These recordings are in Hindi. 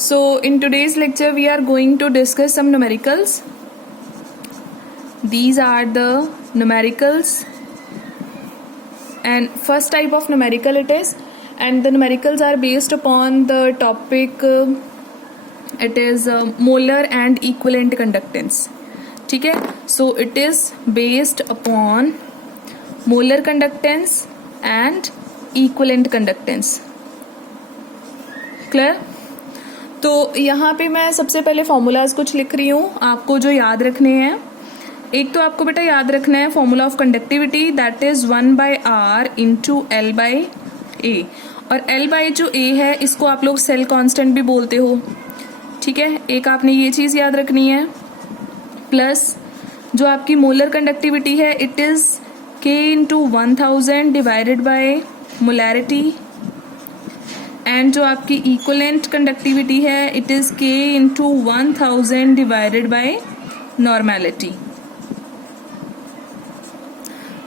So in today's lecture we are going to discuss some numericals. These are the numericals and first type of numerical it is, and the numericals are based upon the topic it is molar and equivalent conductance. ठीक है, so it is based upon molar conductance and equivalent conductance. Clear? तो यहाँ पे मैं सबसे पहले फॉर्मूलाज कुछ लिख रही हूँ आपको जो याद रखने हैं. एक तो आपको बेटा याद रखना है formula of conductivity, that is 1/r into L by A. और एल बाई जो ए है इसको आप लोग सेल कांस्टेंट भी बोलते हो. ठीक है, एक आपने ये चीज याद रखनी है. प्लस जो आपकी मोलर कंडक्टिविटी है it is k into 1000 divided by molarity, and जो आपकी इक्वलेंट कंडक्टिविटी है it is k into 1000 divided by normality.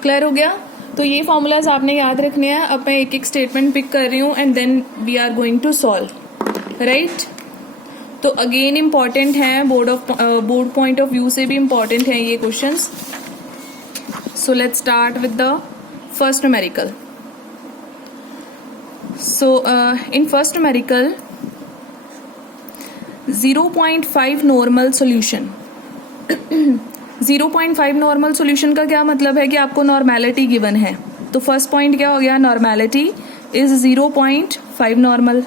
Clear हो गया? तो ये फॉर्मूलाज आपने याद रखने हैं. अब मैं एक एक स्टेटमेंट पिक कर रही हूँ and then we are going to solve. Right? तो अगेन इम्पॉर्टेंट है, बोर्ड पॉइंट ऑफ व्यू से भी इम्पॉर्टेंट है ये questions. So let's start with the first numerical. So in first numerical 0.5 normal solution. 0.5 normal solution का क्या मतलब है कि आपको नॉर्मेलिटी गिवन है. तो फर्स्ट पॉइंट क्या हो गया, normality is 0.5 normal.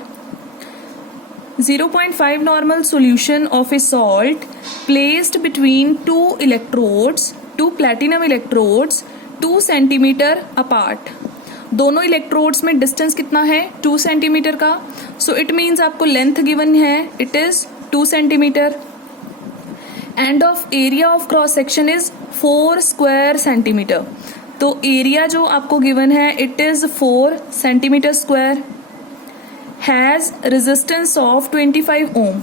0.5 normal solution of a salt placed between two platinum electrodes 2 centimetre apart. दोनों इलेक्ट्रोड्स में डिस्टेंस कितना है, 2 सेंटीमीटर का. सो इट मीन्स आपको लेंथ गिवन है it is 2 centimetre. And of area of cross section is 4 square centimetre. तो एरिया जो आपको गिवन है it is 4 centimetre square. Has resistance of 25 ohm.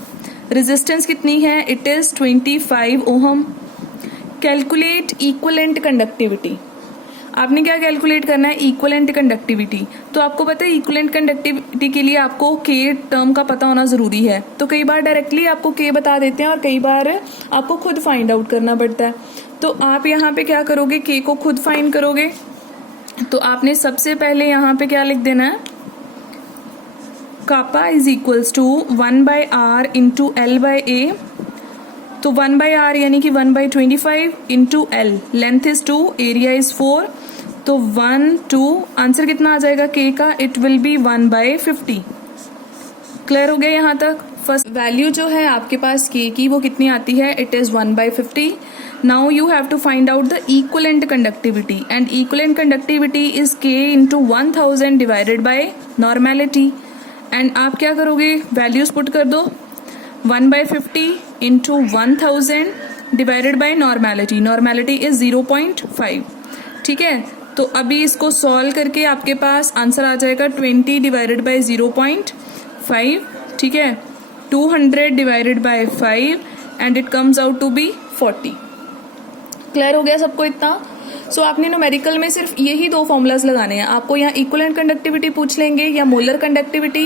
Resistance कितनी है, it is 25 ohm. Calculate equivalent conductivity. आपने क्या कैलकुलेट करना है, इक्विवेलेंट कंडक्टिविटी. तो आपको पता है इक्विवेलेंट कंडक्टिविटी के लिए आपको के टर्म का पता होना जरूरी है. तो कई बार डायरेक्टली आपको के बता देते हैं और कई बार आपको खुद फाइंड आउट करना पड़ता है. तो आप यहाँ पे क्या करोगे, के को खुद फाइंड करोगे. तो आपने सबसे पहले यहाँ पे क्या लिख देना है, kappa is equals to 1/r into L by A. तो 1/r यानी कि 1/25 into L. Length is 2, area is 4. तो 1 2 आंसर कितना आ जाएगा के का, इट विल बी 1/50. क्लियर हो गया यहाँ तक? फर्स्ट वैल्यू जो है आपके पास के की वो कितनी आती है, it is 1/50. Now you have to find out the equivalent conductivity, and equivalent conductivity is K into 1000 divided by normality. And आप क्या करोगे, वैल्यूज पुट कर दो. 1/50 into 1000 divided by normality. Normality is 0.5. ठीक है, तो अभी इसको सॉल्व करके आपके पास आंसर आ जाएगा 20 डिवाइडेड बाय 0.5. ठीक है, 200 divided by 5 and it comes out to be 40. Clear हो गया सबको इतना? सो आपने न्यूमेरिकल में सिर्फ यही 2 फॉर्मूलाज लगाने हैं. आपको यहाँ इक्विवेलेंट कंडक्टिविटी पूछ लेंगे या मोलर कंडक्टिविटी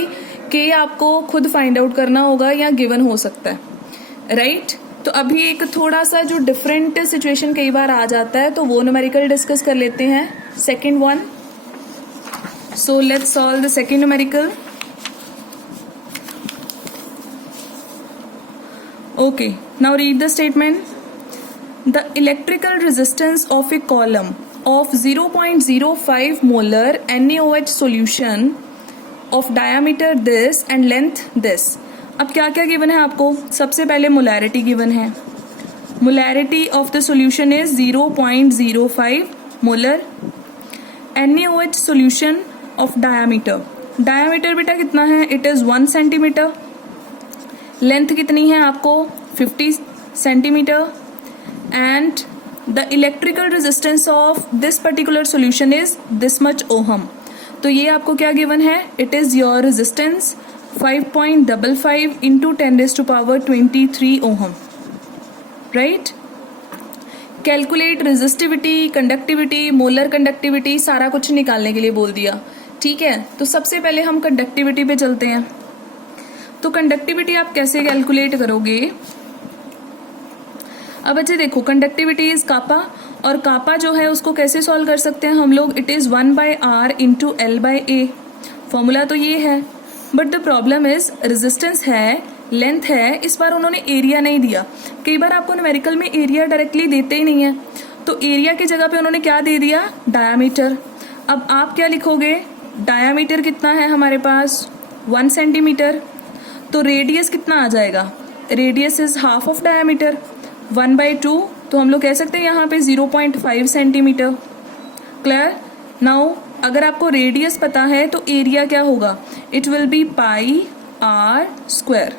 के आपको खुद फाइंड आउट करना होगा या गिवन हो सकता है. राइट? तो अभी एक थोड़ा सा जो डिफरेंट सिचुएशन कई बार आ जाता है तो वो न्यूमेरिकल डिस्कस कर लेते हैं. Second one. So let's solve the second numerical. Okay, now read the statement. The electrical resistance of a column of 0.05 molar NaOH solution of diameter this and length this. अब क्या क्या गिवन है आपको, सबसे पहले मोलैरिटी गिवन है. Molarity of the solution is 0.05 molar. NaOH solution of diameter. Diameter बेटा कितना है, इट इज 1 सेंटीमीटर. लेंथ कितनी है आपको, 50 centimetre. And the electrical resistance of this particular solution is this much ohm. तो ये आपको क्या गिवन है, it is your resistance 5.55 into 10 raised to power 23 ohm. Right? Calculate resistivity, conductivity, molar conductivity, सारा कुछ निकालने के लिए बोल दिया. ठीक है, तो सबसे पहले हम कंडक्टिविटी पे चलते हैं. तो कंडक्टिविटी आप कैसे कैलकुलेट करोगे? अब बच्चे देखो, कंडक्टिविटी इज कापा, और कापा जो है उसको कैसे सॉल्व कर सकते हैं हम लोग? It is 1/r into L/A। Formula तो ये है, but the problem is resistance है, लेंथ है, इस बार उन्होंने एरिया नहीं दिया। कई बार आपको न्यूमेरिकल में एरिया डायरेक्टली देते ही नहीं है, तो एरिया की जगह पे उन्होंने क्या दे दिया? डायामीटर। अब आप क्या लिखोगे? डायामीटर कितना है हमारे पास? 1 सेंटीमीटर। तो रेडियस कितना आ जाएगा? Radius is half of diameter, 1/2। तो हम लोग कह सकते हैं यहाँ पे 0.5 सेंटीमीटर। क्लियर? नाउ अगर आपको रेडियस पता है तो एरिया क्या होगा? It will be πr²।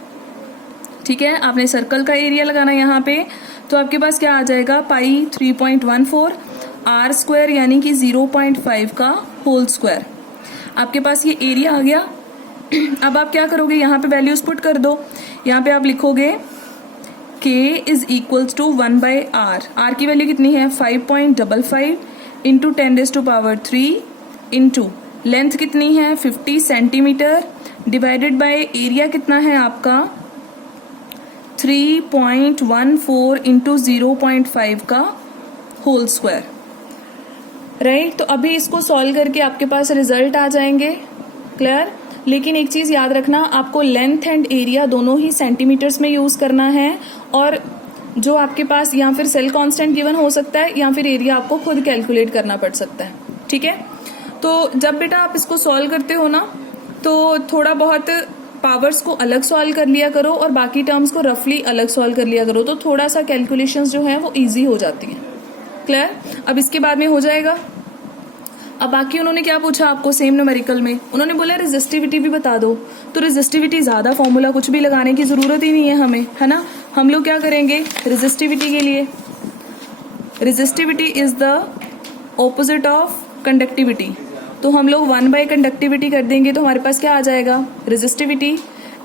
ठीक है, आपने सर्कल का एरिया लगाना यहाँ पे, तो आपके पास क्या आ जाएगा? पाई 3.14, r² यानी कि 0.5 का होल स्क्वायर। आपके पास ये एरिया आ गया। अब आप क्या करोगे? यहाँ पे वैल्यूज पुट कर दो। यहाँ पे आप लिखोगे k is equals to 1/r। r की वैल्यू कितनी है? 5.55 इंटू 10⁻³ इंटू लेंथ कितनी है? 50 सेंटीमीटर, डिवाइडेड बाय एरिया कितना है आपका? 3.14 इंटू 0.5 का होल स्क्वायर। राइट? तो अभी इसको सॉल्व करके आपके पास रिजल्ट आ जाएंगे। क्लियर? लेकिन एक चीज याद रखना, आपको लेंथ एंड एरिया दोनों ही सेंटीमीटर्स में यूज करना है, और जो आपके पास या फिर सेल कांस्टेंट गिवन हो सकता है या फिर एरिया आपको खुद कैलकुलेट करना पड़ सकता है। ठीक है? तो जब बेटा आप इसको सॉल्व करते हो ना, तो थोड़ा बहुत पावर्स को अलग सॉल्व कर लिया करो और बाकी टर्म्स को रफली अलग सॉल्व कर लिया करो, तो थोड़ा सा कैलकुलेशंस जो है वो इजी हो जाती हैं। क्लियर? अब इसके बाद में हो जाएगा। अब बाकी उन्होंने क्या पूछा आपको सेम न्यूमेरिकल में? उन्होंने बोला रेजिस्टिविटी भी बता दो। तो रेजिस्टिविटी ज्यादा फॉर्मूला कुछ भी लगाने की जरूरत ही नहीं है हमें, है ना? हम लोग क्या करेंगे रेजिस्टिविटी के लिए? Resistivity is the opposite of conductivity, तो हम लोग 1/कंडक्टिविटी कर देंगे, तो हमारे पास क्या आ जाएगा? रेजिस्टिविटी।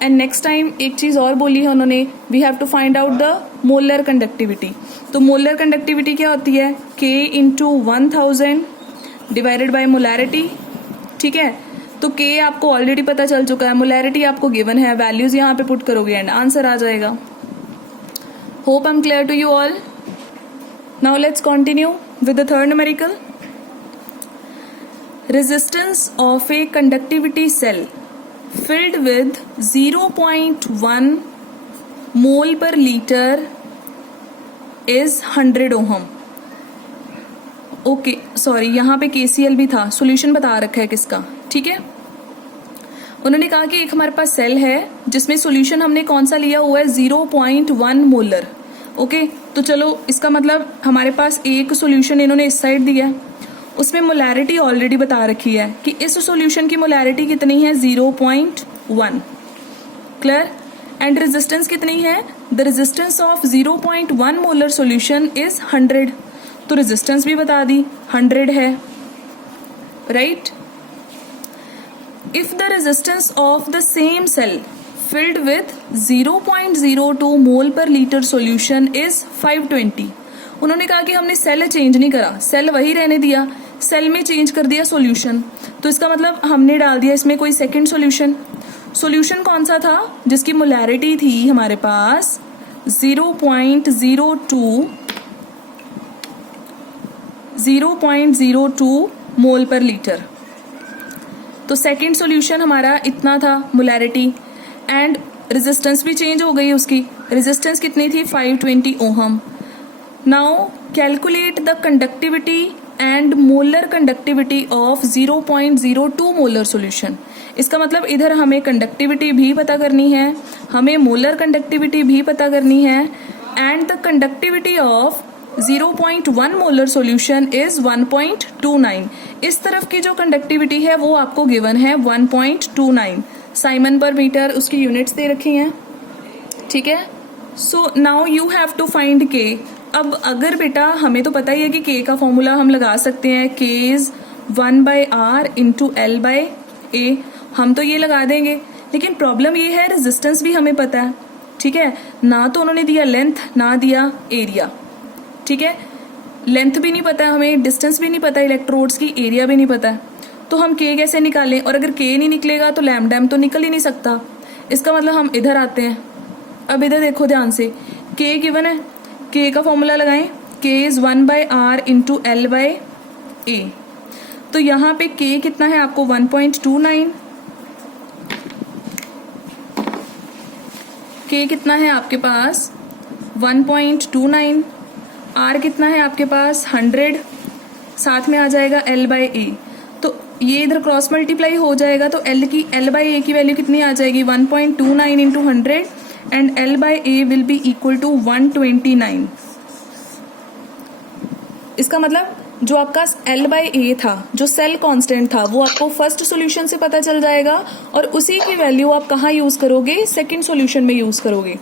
एंड नेक्स्ट टाइम एक चीज और बोली है उन्होंने, we have to find out the molar conductivity. तो मोलर कंडक्टिविटी क्या होती है? k into 1000 divided by molarity. ठीक है? तो k आपको ऑलरेडी पता चल चुका है, मोलैरिटी आपको गिवन है, वैल्यूज यहाँ पे पुट करोगे एंड आंसर आ जाएगा। Hope I am clear to you all. Now let's continue with the third numerical. Resistance of a conductivity cell filled with 0.1 mole per liter is 100 ohm। Okay sorry, यहाँ पे KCL भी था, सॉल्यूशन बता रखा है किसका। ठीक है? उन्होंने कहा कि एक हमारे पास सेल है जिसमें सॉल्यूशन हमने कौन सा लिया हुआ है? 0.1 मोलर। ओके, तो चलो इसका मतलब हमारे पास एक सॉल्यूशन इन्होंने इस साइड दिया है, उसमें मोलैरिटी ऑलरेडी बता रखी है कि इस सॉल्यूशन की मोलैरिटी कितनी है? 0.1। क्लियर? एंड रेजिस्टेंस कितनी है? The resistance of 0.1 molar solution is 100। तो रेजिस्टेंस भी बता दी, 100 है। Right? If the resistance of the same cell filled with 0.02 mole per litre solution is 520। उन्होंने कहा कि हमने सेल चेंज नहीं करा, सेल वही रहने दिया, सेल में चेंज कर दिया सॉल्यूशन। तो इसका मतलब हमने डाल दिया इसमें कोई सेकंड सॉल्यूशन। सॉल्यूशन कौन सा था? जिसकी मोलैरिटी थी हमारे पास 0.02 मोल पर लीटर। तो सेकंड सॉल्यूशन हमारा इतना था मोलैरिटी, एंड रेजिस्टेंस भी चेंज हो गई उसकी। रेजिस्टेंस कितनी थी? 520 ohm. Now calculate the conductivity and molar conductivity of 0.02 molar solution. इसका मतलब इधर हमें कंडक्टिविटी भी पता करनी है, हमें मोलर कंडक्टिविटी भी पता करनी है, and the conductivity of 0.1 molar solution is 1.29। इस तरफ की जो कंडक्टिविटी है वो आपको गिवन है 1.29 साइमन पर मीटर, उसकी यूनिट्स दे रखी हैं। ठीक है? So now you have to find K. अब अगर बेटा हमें तो पता ही है कि के का फॉर्मूला हम लगा सकते हैं, के इज 1/r इंटू L/A, हम तो ये लगा देंगे, लेकिन प्रॉब्लम ये है रेजिस्टेंस भी हमें पता है। ठीक है? ना तो उन्होंने दिया लेंथ, ना दिया एरिया। ठीक है? लेंथ भी नहीं पता है हमें, डिस्टेंस भी नहीं पता इलेक्ट्रोड्स की, एरिया भी नहीं पता है, तो हम के कैसे निकालें? और अगर के नहीं निकलेगा तो लैम्डा तो निकल ही नहीं सकता। इसका मतलब हम इधर आते हैं। अब इधर देखो ध्यान से, k गिवन है, k का फॉर्मूला लगाएं, k is 1/r into L by A. तो यहाँ पे k कितना है आपको 1.29, k कितना है आपके पास 1.29, r कितना है आपके पास 100, साथ में आ जाएगा l बाई ए। तो ये इधर क्रॉस मल्टीप्लाई हो जाएगा, तो l बाई ए की वैल्यू कितनी आ जाएगी 1.29 into 100 and l by A will be equal to 129। इसका मतलब जो आपका l बाई ए था, जो सेल कांस्टेंट था, वो आपको फर्स्ट सॉल्यूशन से पता चल जाएगा और उसी की वैल्यू आप कहाँ यूज करोगे, सेकंड सॉल्यूशन में यूज करोगे।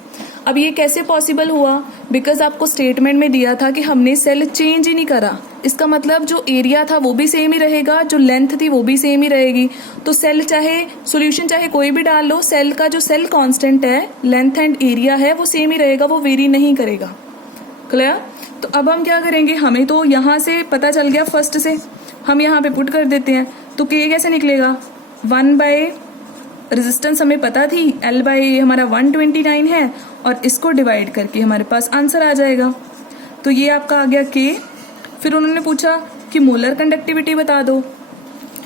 अब ये कैसे पॉसिबल हुआ, बिकॉज आपको स्टेटमेंट में दिया था कि हमने सेल चेंज ही नहीं करा। इसका मतलब जो एरिया था वो भी सेम ही रहेगा, जो लेंथ थी वो भी सेम ही रहेगी। तो सेल चाहे सॉल्यूशन चाहे कोई भी डाल लो, सेल का जो सेल कांस्टेंट है, लेंथ एंड एरिया है, वो सेम ही रहेगा, वो वेरी नहीं करेगा। क्लियर? तो अब हम क्या करेंगे, हमें तो यहाँ से पता चल गया फर्स्ट से, हम यहाँ पे पुट कर देते हैं। तो के कैसे निकलेगा 1 बाई रेजिस्टेंस हमें पता थी, l बाई हमारा 129 है और इसको डिवाइड करके हमारे पास आंसर आ जाएगा। तो ये आपका आ गया k। फिर उन्होंने पूछा कि मोलर कंडक्टिविटी बता दो,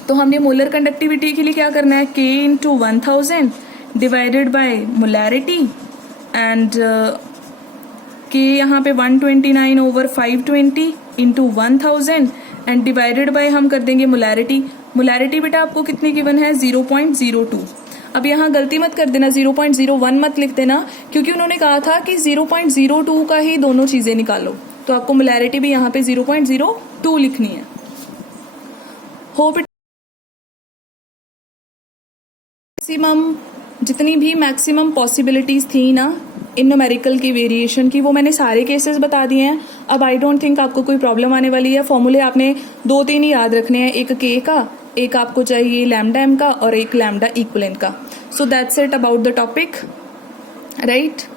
तो हमने मोलर कंडक्टिविटी के लिए क्या करना है, k into 1000 divided by molarity and k यहाँ पे 129 over 520 into 1000 and divided by हम कर देंगे मोलैरिटी। मोलैरिटी बेटा आपको कितनी गिवन है 0.02। अब यहाँ गलती मत कर देना, 0.01 मत लिख देना, क्योंकि उन्होंने कहा था कि 0.02 का ही दोनों चीजें निकालो। तो आपको मोलैरिटी भी यहाँ पे 0.02 लिखनी है। होप मैक्सिमम जितनी भी मैक्सिमम पॉसिबिलिटीज थी ना इन न्यूमेरिकल की वेरिएशन की, वो मैंने सारे केसेस बता दिए हैं। अब आई डोंट थिंक आपको कोई प्रॉब्लम आने वाली है। फॉर्मूले आपने 2-3 ही याद रखने हैं, एक k का, एक आपको चाहिए लैम्डा m का और एक लैम्डा इक्विवेलेंट का। So that's it about the topic, right.